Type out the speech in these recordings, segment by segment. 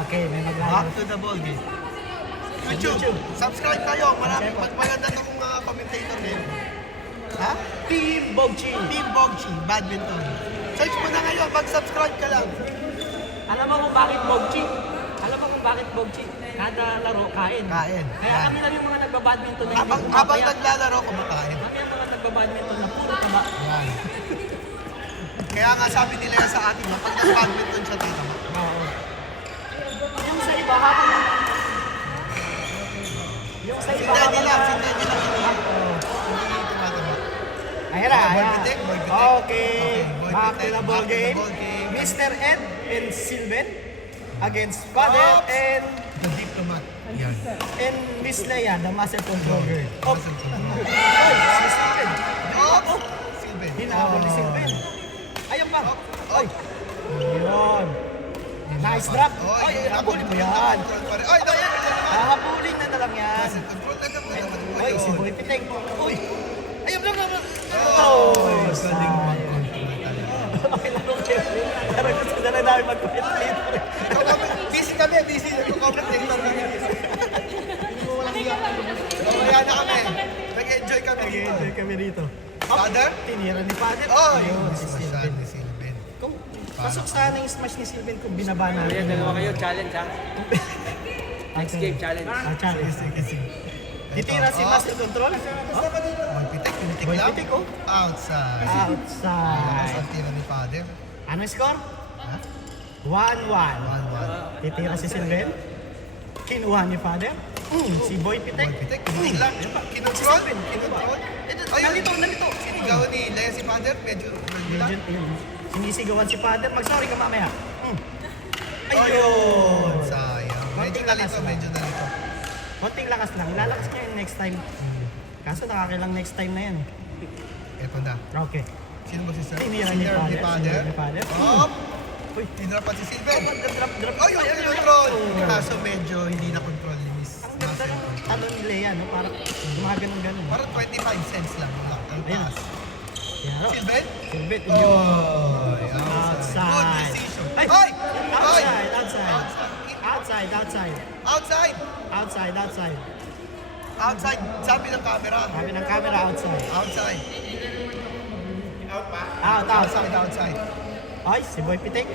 Okay, may Back maglalaro. to the ball game. YouTube, subscribe kayo. Maraming magmaganda itong mga commentator ngayon. Ha? Team Bogchi. Team Bogchi, badminton. Search mo na ngayon, mag-subscribe ka lang. Alam mo kung bakit Bogchi? Alam mo kung bakit Bogchi? Kada laro, kain. Kain. Kaya Yan. kami lang yung mga nagbabadminton na Habang naglalaro, kumakain. Kami ang mga nagbabadminton na puro taba. Yan. Kaya nga sabi nila sa atin, pag nag-badminton siya tatama. Oo. Yung sa iba, hapon. Yung sa iba, Sinday nila, hapon. sinday nila. Hindi tumatama. Ayan na, Boy ayan. Pitik, Boy Pitik. Okay. Boy Back to Pitik, the ball back to the game. ball game. Mr. Ed and Silven against Father Oops. and The diplomat. Yan. Miss Leia, the muscle controller. Oh, Muscle control. Oy, si Silven. Oops! Silven. Hinahabol ni Silven. Ayun pa. Oy! Yun. Nice drop. Oy, habulin mo yan. Ay, no, yan. Hahabulin na lang yan. Muscle control na naman. Oy, si Boy Piteng. Uy. Ayun lang naman. Oh, galing sayang. mag-control talaga. Okay, larong Jeffrey. Parang gusto na lang namin mag-comment. Busy kami, busy. Nagko-commentator kami. Hindi mo walang hiya. Kaya na kami. Nag-enjoy kami. Nag-enjoy kami rito. Father? Tinira ni Father. Oh, Ayun, yun. si Masyad Silven. ni Silven. Kung pasok sana yung smash ni Silven kung binaba na. Ayan, dalawa kayo, challenge ha. Next game, challenge. Challenge. Kasi. Titira si Muscle Control. Boy Pitik, pinitik Boy lang. Pitik, oh. Outside. Outside. Ang tira ni Father. Ano score? Ha? 1-1. 1-1. Titira si Silven. Kinuha ni Father. Si Boy Pitek. Boy Pitik, pinitik lang. Kinontrol. Kinontrol. Nalito, nalito. Sinigaw ni Lea si Father. Medyo nagbilang. Legend, ayun. Sinisigawan si Father. Mag-sorry ka mamaya. Ayun! Sayang. Medyo Konting lakas nalito, lang. medyo nalito. Konting lakas lang. Ilalakas niya yung next time. Kaso nakakilang next time na yan. Eto na. Okay. Sino ba si Sir? Tinira Si ni Sir Father. ni Father. Tinira ni Father. Hop! Uy. Tinira pa si Silver. Drop. Ay, yung kinontrol! Kaso medyo hindi na-control ni Miss Ang ganda Muscle ng Control. talon ni Lea, no? Parang gumaganon-ganon. Parang 25 cents lang. Ang Ayun. taas. Yan, oh. Silver? Silvet, Oh! yun. Outside. Good Outside. decision. Ay! Ay! Outside, outside. Outside. Outside. Outside! Outside. Outside. Sabi ng camera. Sabi ng camera, outside. Outside. Out. Outside. Ay, si Boy Pitek.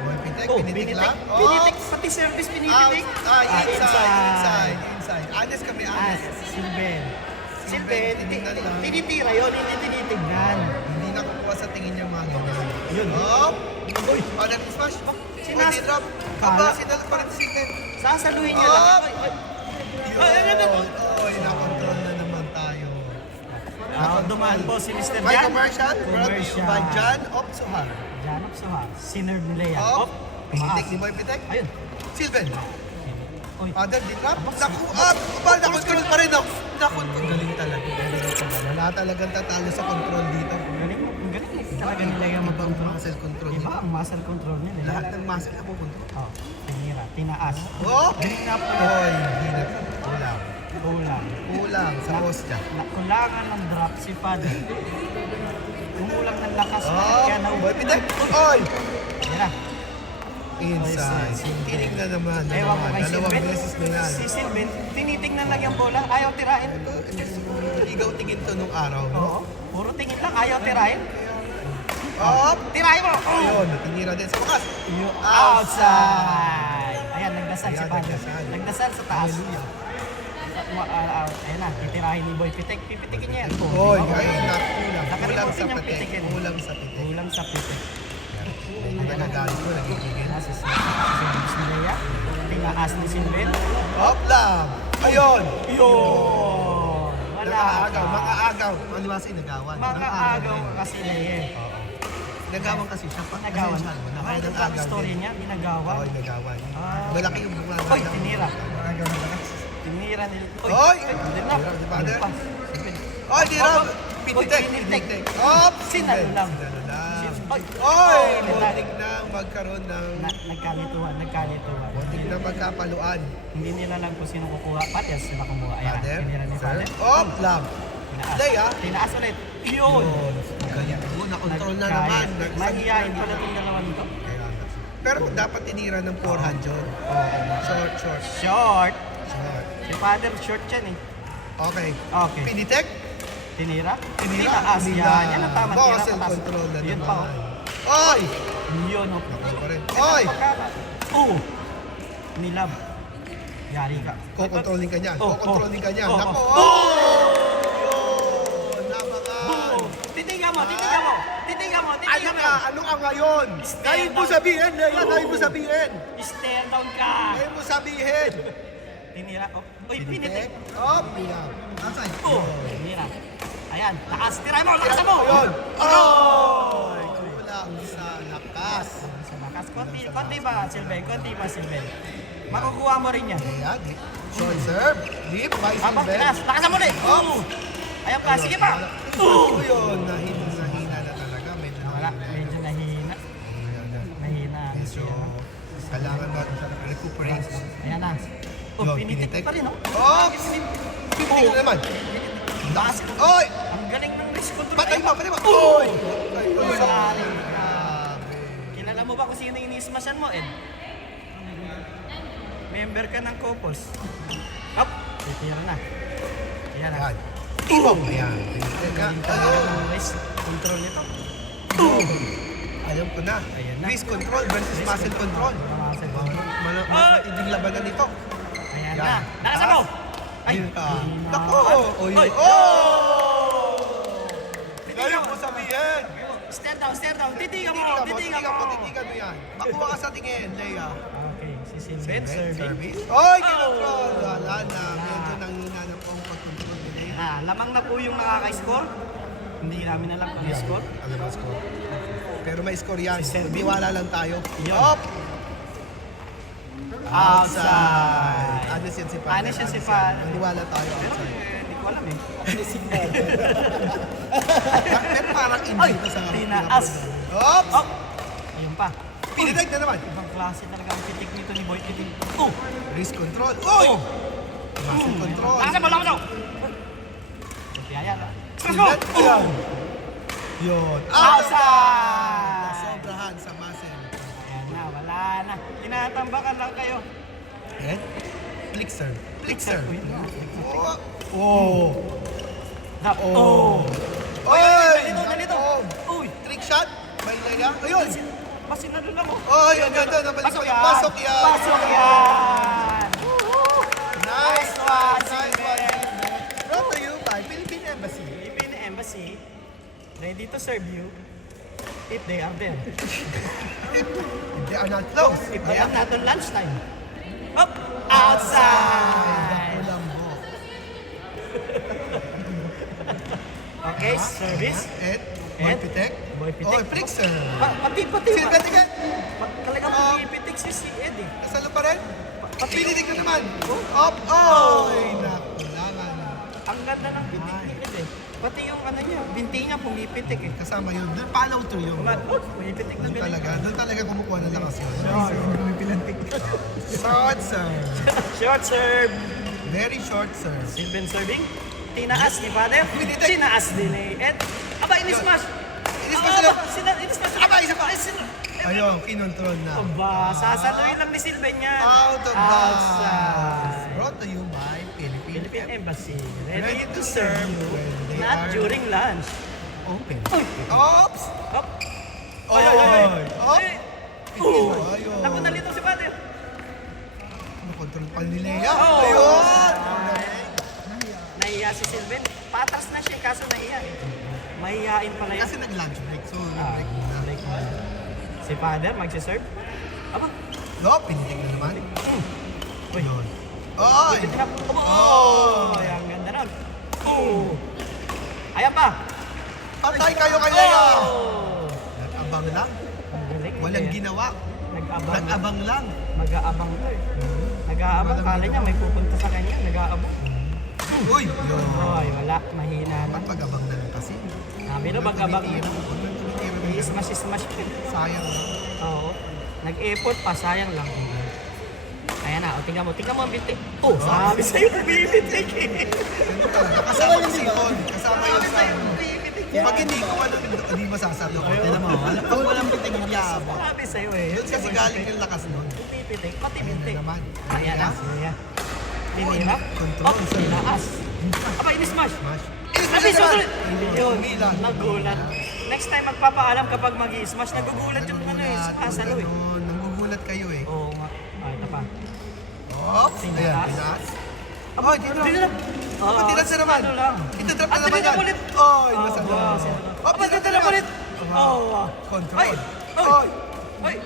Boy Pitek, Oh, pinitik lang. Pinitik, pati service pinitik. Inside. Honest kami, Ah, honest. Silben. Silben, tinignan lang. tinitira yun, hindi tinitignan. Hindi nakukuha sa tingin yung mga ganyan. Yun. Hop! Uy, Father ni Smash. Sinas- Pwede drop. Kala- Aba, sinalot pa rin si Silver. sasaluhin niya lang. Up! Ay. Oy, nakontrol na naman tayo. Dumaan po si Mr. May Jan. commercial brought to you by John Opsohar. Jan of Sohar. Sinner ni Lea. Hop! Tumaas. Pitik ni Boy Pitek. Ayun. Silver. Oy. Father, di drop. Naku, up! Aba, nakontrol pa rin. Nakontrol. Galing talaga. Wala talagang tatalo sa control dito. Ang galing talaga nila yung mag-control. Muscle control Iba dito. ang muscle control niya. Nila. Lahat ng muscle na pupunta. Oh, tinira, tinaas. Oh! Galing na po. Oy, hindi na. Kulang. Kulang. Kulang sa hostya. Kulangan ng drop si Father. Kumulang ng lakas na Oh, kaya Boy Pitek. Oy! Tira. Inside. Tinignan naman. Ewan ko kay Dalawang Silven. beses na yan. Si Silven, tinitingnan lang yung bola. Ayaw tirahin. Ligaw tingin to nung araw, no? Oo. Puro tingin lang. Ayaw tirahin. Up! Tirahin mo! Ayun, natinira din sa bakas. Outside! Ayan, nagdasal si Ayan, Father. nagdasal. Nagdasal sa taas. Ayan na, titirahin ni Boy Pitek. Pipitikin niya yan. Oy, ay, nakulang. Kulang Nakalimutan sa niyang pitik. pitikin. Kulang sa pitik. Kulang sa Pitek. Medyo nagagalit ko, nagigigil. Si Lea. Tinaas ni Silven. Up lang! Ayun! Yun! Wala Nakaagaw, ka. mga agaw. Maliwasi, nagawan. Mga agaw kasi Lea. Nagawan kasi siya. Nagawan. Pasensya mo, Ano nakaya ng ang agaw story din. niya? Ginagawa. Oo, nagawan. Ah. Malaki yung bunga. Oy, tinira. Agaw na bakas. Tinira nila. Oy! Dinap. Tinira si Father. Pas. Oy, dirab! Oy, Pinitek! pinitek. Pinitek! Up! Sinalo lang. Sinalo lang. Oy! Oy! Nila- Muntik na magkaroon ng... Nagkalituhan. Muntik na magkapaluan. Hindi nila lang kung sino kukuha. Pati sila kumuha. Ayan, Father? tinira ni Sir? Father. Up lang! Tinaas. Lay, ah. Tinaas ulit. Yun! Galing. Oo, nakontrol na naman. Magiyain pala itong dalawa nito. Kaya nga. Pero dapat tinira ng 400. Short, short, Short. short. Si Father short yan eh. Okay. Okay. Pinitek? Tinira? Tinira. Tinaas. Yan. Yan ang tama. Tira Muscle patas. control na Yun naman. pa. Oy! Yun oh. Nakal pa rin. Oy! Oh! Nilab. Yari ka. Kokontrolling ka niyan. Oh, Kokontrolling ka niyan. oh, Nako. oh. Yun! Nabangan. Titigan mo. Titigan mo. Titigan mo. Ano Titigan mo. ka? Ano ka ngayon? Dahil mo sabihin, Leia, dahil mo sabihin. Stand down ka. Dahil mo sabihin. Tinira. Oh. Uy, pinitik. Up. Nasaan? Oh. Tinira. Ayan. Taas. Tira mo. Lakas mo. Yun. Oh! Kulang sa lakas. Sa lakas. Konti ba, Silven? Konti ba, Silven? Makukuha mo rin yan. Ayan. Short serve. Deep. By Habang Silver. taas. Lakasan mo ulit. Oh! Ayan pa. Sige pa. Oh! Yun. Nahina na talaga. Medyo Wala. Medyo nahina. Mahina. Medyo kailangan natin siya recuperate. Ayan na. Oh, Yun, pinitik pinitik. pa rin, oh. Oh! Pinitik na naman. Taas. Oy! Ang galing ng risk control. Patay mo! Patay mo! Oh! Oy! Ay, Sorry. grabe. Kilala mo ba kung sino yung inismasyan mo, Ed? Member ka ng Kopos. Up! Titira na. Ayan na. Ayan. Ibong! Ayan. Teka. Galing talaga ng risk control nito. Alam ko na. Ayan na. Wrist control versus muscle control. Muscle control. Matinding labanan nito. Ayan Yan. na. Nakasan mo! Ay! Ayun ka. Nako! Oy! Oy! Oh! Kaya mo sabihin! Stand down, stand down. Titigan mo, Titigan mo, titigan mo yan. Makuha ka sa tingin, Leia. Okay, si Silven serving. Service. Oy! Kinontrol! Wala na. Medyo nanghina na po ang pagkontrol ni Leia. Ah, lamang na po yung nakaka-score. Hindi namin alam kung ano score. Alam mo score. Pero may score yan. Si Serving. Tiwala lang tayo. Yun. Up! Outside. Honest yan si Pan. Honest yan si Pan. Tiwala tayo Pero outside. hindi ko alam eh. Pero parang hindi ito sa Tinaas. Up! Oh! Ayun pa. Pinitag na naman. Ibang klase talaga ang pitik nito ni Boy Pitik. Oh! Wrist control. Oy! Oh! Muscle control. Lakasan mo, lakasan mo! Okay, ayan. Let's go! Pinitag. Ayan. Yun. Outside! Nasobrahan sa muscle. Ayan na, wala na. Tinatambakan lang kayo. Eh? Flixer. Flixer. Uy, Oh! Oh! Drop. Oh! Oh! Oy! Ganito. Nako. Uy! Trick shot. May Leia. Ayun! Pasinalo lang oh. Oy! Ang ganda. Nabalik ko yung pasok yan. Pasok yan! Nice one, Nice one. Brought to you by Philippine Embassy. Philippine Embassy, ready to serve you if they are there. If they are not close. If they are not on lunchtime. Up! Outside! Lambo. Okay, service. Ed. Boy Ed. Pitek. Boy Pitek. Oh, Flixer. Pati. Silver ticket. Talagang pumipitik si Ed eh. Nasalo pa rin? Pati Pinitig ko naman. Up. Oh! Ay, nakulangan. ang ganda ng pitik ni Ed eh. Pati yung ano niya, binti niya pumipitik eh. Kasama yun. Doon follow through yun. Pumipitik na Doon binti. talaga. Doon talaga kumukuha ng lakas yun. Short. Short serve. Short serve. Very short serve. Silven serving. Tinaas ni Father. Pinitik. Tinaas din ni Ed. Aba, inismash. Inismash sila. Inismash. Aba, isa pa. Ayun, kinontrol na. Aba, sasaluin lang ni Silven yan. Out of bounds. Outside. Brought to you by Philippine Philippine Embassy. Ready Ready to to serve you. when they Not are during lunch. Open. Oops! Up. Oy! Op! Oh. Ayun. Naku, nalito si Father. Control pa ni Leia. Oh. Ayun! Nahiya si Silven. Patas na siya, kaso nahiya eh. Mahihain pala yan. Kasi nag-lunch break, so Ah, nag-break muna. break muna. Si Father, magsiserve. Aba. No, pinitig na naman. Uy. Ayun. Oy! Oh! Ay, ang ganda nun. Oh! Ayan pa! Patay kayo kay Leia! Oh! Nag-abang lang. Ang galing. Walang Kaya ginawa. Nag-abang. Nag-abang lang. Mag-aabang to eh. Nag-aabang. Kala niya may pupunta sa kanya. Nag-aabang. Uy! Yun. Ay, wala. Mahina na. Ba't pag-abang na lang kasi? Sabi na mag-abang. Huwag nang tumitira ng ganun. I-smash. Sayang lang. Oo. Nag-effort pa. Sayang lang. Ayan na. O, tingnan mo ang binti. Oh, sabi sa'yo, bumibitik eh. Ganun talaga. Kasama ko si Yun. Kasama yun sa... Bumibitik Pag hindi ko, hindi masasabi ako. Tignan mo, pag walang pitik, hindi aabot. Sabi sa'yo eh. Doon kasi galing yung lakas nun. Pumipitik, pati pitik. naman. Ayan na. Ayan. Tinirap. Control. Oh, tinaas. Aba, in-smash. Smash. Sabi, susunod. Yun, Milan. nagulat. Next time magpapaalam kapag mag-i-smash, nagugulat yung ano eh, asalo eh. Nangugulat kayo eh. Oo nga. Ay, ito pa. Oops. Ayan, Tinaas. tinaas. Oh, Dinarap. Oh, tinaas na naman. Ano lang. Ito drop na At naman dinarap yan. ulit. Oh, Oh, nasa wow. Oh, Aba, dinarap ulit. Oh, Control. Ay! Oy! Ay!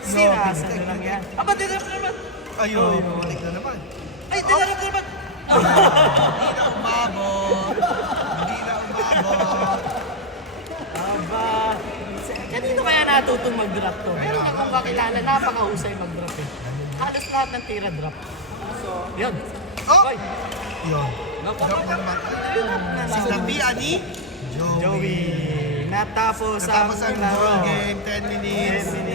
Sinasan pitik, na lang pitik. yan. Aba, dinarap na naman. Ayun, pitik na naman. Ay, dinarap na naman. Hindi na umabot. Hindi na umabot. Aba. Kanino kaya natutong mag-drop to? Meron akong kakilala, napakahusay mag-drop eh. Halos lahat ng tira drop. So, yun. Oh! Oy, Yun. Drop na naman. Sinabihan ni Joey. Joey. Natapos ang Natapos ang laro. whole game, 10 minutes. 10 minutes.